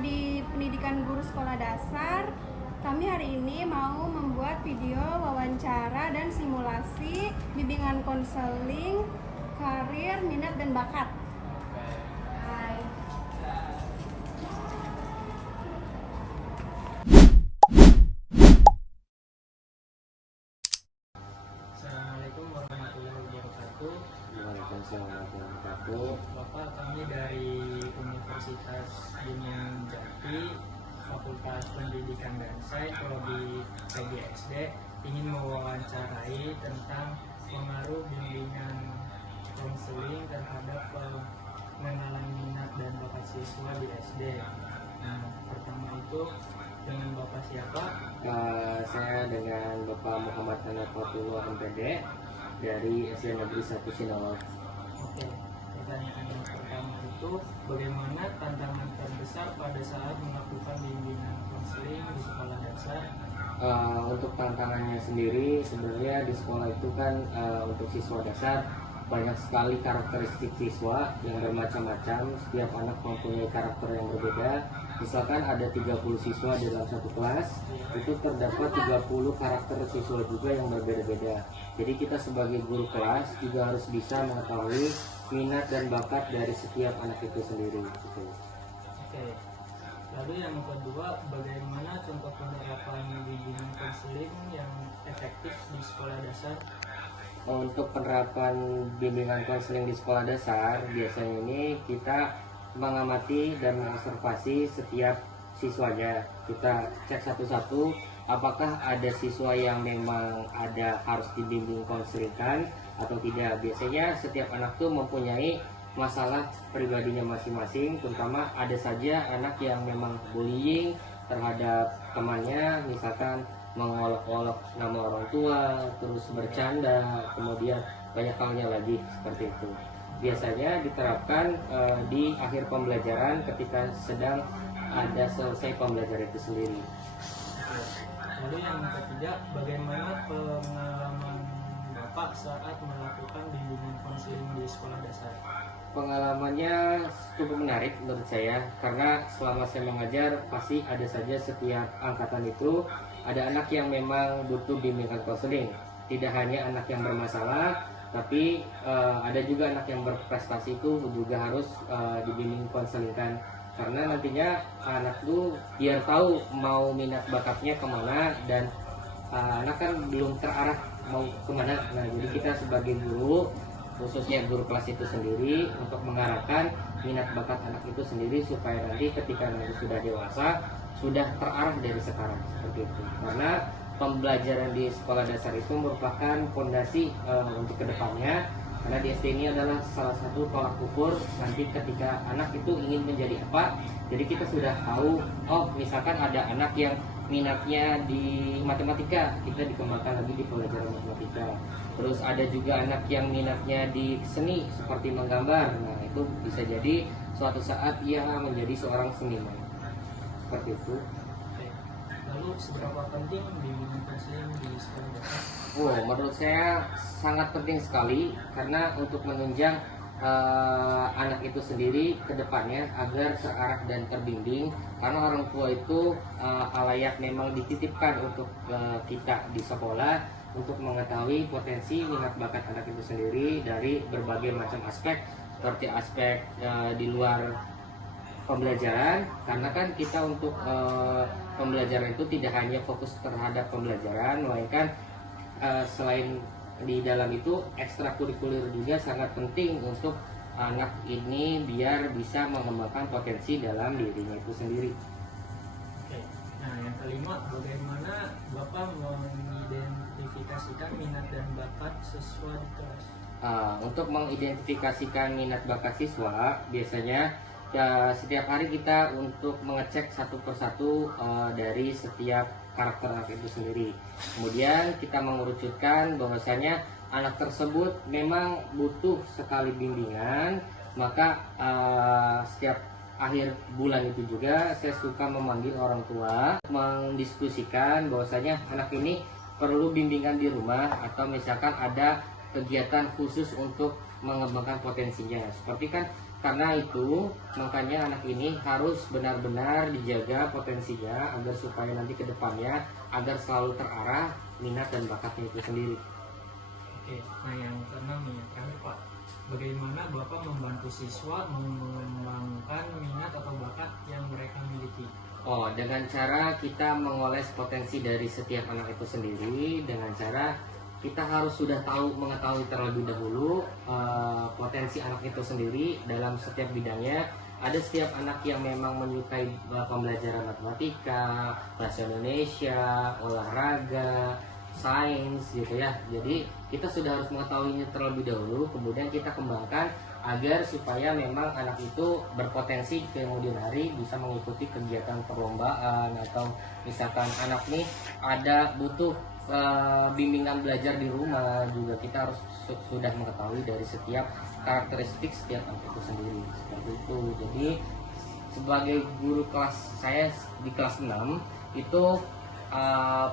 di Pendidikan Guru Sekolah Dasar. Kami hari ini mau membuat video wawancara dan simulasi bimbingan konseling karir, minat, dan bakat. Hai. Assalamualaikum warahmatullahi wabarakatuh. Waalaikumsalam warahmatullahi wabarakatuh. Bapak, kami dari Universitas Bintang Jati, Fakultas Pendidikan dan Sains, Prodi PGSD, ingin mewawancarai tentang pengaruh bimbingan konseling terhadap pengenalan minat dan bakat siswa di SD. Nah, pertama itu dengan Bapak siapa? Saya dengan Bapak Muhammad Anatollah MPD dari SD Negeri 1 Sinolo. Oke, pertanyaan yang pertama itu bagaimana tantangan terbesar pada saat melakukan bimbingan konseling di sekolah dasar? Untuk tantangannya sendiri sebenarnya di sekolah itu kan untuk siswa dasar banyak sekali karakteristik siswa yang bermacam-macam. Setiap anak mempunyai karakter yang berbeda. Misalkan ada 30 siswa dalam satu kelas, itu terdapat 30 karakter siswa juga yang berbeda-beda. Jadi kita sebagai guru kelas juga harus bisa mengetahui minat dan bakat dari setiap anak itu sendiri gitu. Oke. Lalu yang kedua, bagaimana contoh penerapan bimbingan konseling yang efektif di sekolah dasar? Untuk penerapan bimbingan konseling di sekolah dasar, biasanya ini kita mengamati dan mengobservasi setiap siswanya. Kita cek satu-satu apakah ada siswa yang memang harus dibimbing konselingkan atau tidak. Biasanya setiap anak tuh mempunyai masalah pribadinya masing-masing, terutama ada saja anak yang memang bullying terhadap temannya, misalkan mengolok-olok nama orang tua, terus bercanda, kemudian banyak halnya lagi seperti itu. Biasanya diterapkan di akhir pembelajaran ketika sedang ada selesai pembelajaran itu sendiri. Lalu yang ketiga, bagaimana pengalaman Bapak saat melakukan bimbingan konseling di sekolah dasar? Pengalamannya cukup menarik menurut saya, karena selama saya mengajar pasti ada saja setiap angkatan itu ada anak yang memang butuh bimbingan konseling. Tidak hanya anak yang bermasalah, tapi ada juga anak yang berprestasi itu juga harus dibimbing konselingkan, karena nantinya anak itu biar tahu mau minat bakatnya kemana, dan anak kan belum terarah mau kemana. Nah, jadi kita sebagai guru, khususnya guru kelas itu sendiri, untuk mengarahkan minat bakat anak itu sendiri supaya nanti ketika nanti sudah dewasa sudah terarah dari sekarang seperti itu. Karena pembelajaran di sekolah dasar itu merupakan fondasi untuk kedepannya, karena di SD ini adalah salah satu tolak ukur nanti ketika anak itu ingin menjadi apa. Jadi kita sudah tahu, oh misalkan ada anak yang minatnya di matematika, kita dikembangkan lagi di pelajaran matematika. Terus ada juga anak yang minatnya di seni seperti menggambar. Nah, itu bisa jadi suatu saat ia menjadi seorang seniman. Seperti itu. Oke. Lalu seberapa penting bimbingan konseling di sekolah dasar? Menurut saya sangat penting sekali, karena untuk menunjang anak itu sendiri ke depannya agar terarah dan terbimbing. Karena orang tua itu halayak memang dititipkan untuk kita di sekolah untuk mengetahui potensi minat bakat anak itu sendiri dari berbagai macam aspek, seperti aspek di luar pembelajaran, karena kan kita untuk pembelajaran itu tidak hanya fokus terhadap pembelajaran, melainkan selain di dalam itu ekstrakurikuler juga sangat penting untuk anak ini biar bisa mengembangkan potensi dalam dirinya itu sendiri. Oke. Nah, yang kelima, bagaimana Bapak mengidentifikasikan minat dan bakat siswa di kelas? Untuk mengidentifikasikan minat bakat siswa, biasanya setiap hari kita untuk mengecek satu persatu dari setiap karakter anak itu sendiri. Kemudian kita mengerucutkan bahwasanya anak tersebut memang butuh sekali bimbingan. Maka setiap akhir bulan itu juga saya suka memanggil orang tua, mendiskusikan bahwasanya anak ini perlu bimbingan di rumah, atau misalkan ada kegiatan khusus untuk mengembangkan potensinya. Seperti kan Karena itu makanya anak ini harus benar-benar dijaga potensinya agar supaya nanti ke depannya agar selalu terarah minat dan bakatnya itu sendiri. Oke, nah yang keenam nih, terakhir Pak, bagaimana Bapak membantu siswa mengembangkan minat atau bakat yang mereka miliki? Oh, dengan cara kita mengoles potensi dari setiap anak itu sendiri, dengan cara kita harus sudah mengetahui terlebih dahulu potensi anak itu sendiri dalam setiap bidangnya. Ada setiap anak yang memang menyukai pembelajaran matematika, bahasa Indonesia, olahraga, sains gitu ya. Jadi kita sudah harus mengetahuinya terlebih dahulu, kemudian kita kembangkan agar supaya memang anak itu berpotensi kemudian hari bisa mengikuti kegiatan perlombaan, atau misalkan anak nih ada butuh bimbingan belajar di rumah, juga kita harus sudah mengetahui dari setiap karakteristik setiap anak itu sendiri, seperti itu. Jadi sebagai guru kelas, saya di kelas 6 itu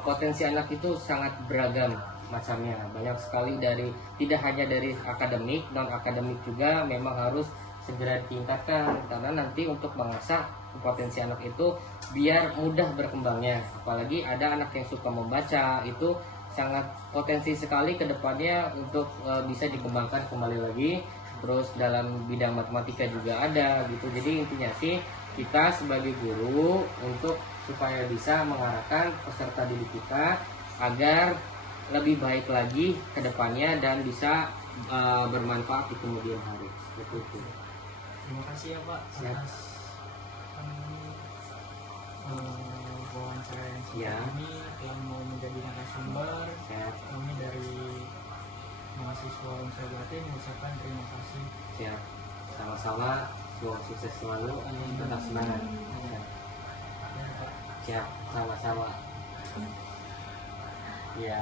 potensi anak itu sangat beragam macamnya, banyak sekali, dari tidak hanya dari akademik, non akademik juga memang harus segera ditingkatkan, karena nanti untuk mengasah potensi anak itu biar mudah berkembangnya. Apalagi ada anak yang suka membaca, itu sangat potensi sekali ke depannya untuk bisa dikembangkan kembali lagi. Terus dalam bidang matematika juga ada gitu. Jadi intinya sih kita sebagai guru untuk supaya bisa mengarahkan peserta didik kita agar lebih baik lagi ke depannya dan bisa bermanfaat di kemudian hari. Seperti itu. Terima kasih ya Pak Siap. atas wawancara yang Ya. singkat ini telah mau menjadi narasumber. Siap. Kami dari mahasiswa Unsur Jati mengucapkan terima kasih. Siap. Sama-sama. Semoga sukses selalu. Tetap semangat. Siap. Ya, Pak. Siap. Sama-sama. Ya.